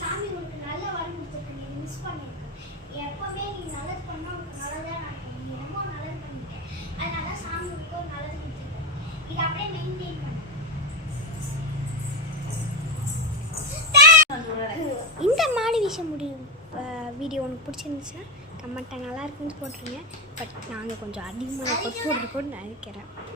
சாமி உனக்கு நல்ல வரம் கொடுத்துருக்கு, நீ மிஸ் பண்ணிருக்க. எப்பவுமே நீ நல்லது பண்ணா உனக்கு நல்லதா நடக்கும். நீ ரொம்ப நல்லது பண்ணிட்ட, அதனால சாமி உனக்கு ஒரு நல்லது கொடுத்துருக்கு. இதை அப்படியே மெயின்டைன் பண்ணு. இந்த மாடி விஷயம் முடியும் வீடியோ உனக்கு பிடிச்சிருந்துச்சுன்னா கமெண்ட்டை நல்லா இருக்குன்னு போட்டுருங்க. பட் நாங்கள் கொஞ்சம் அதிகமாக போட்டிருக்கோன்னு நினைக்கிறேன்.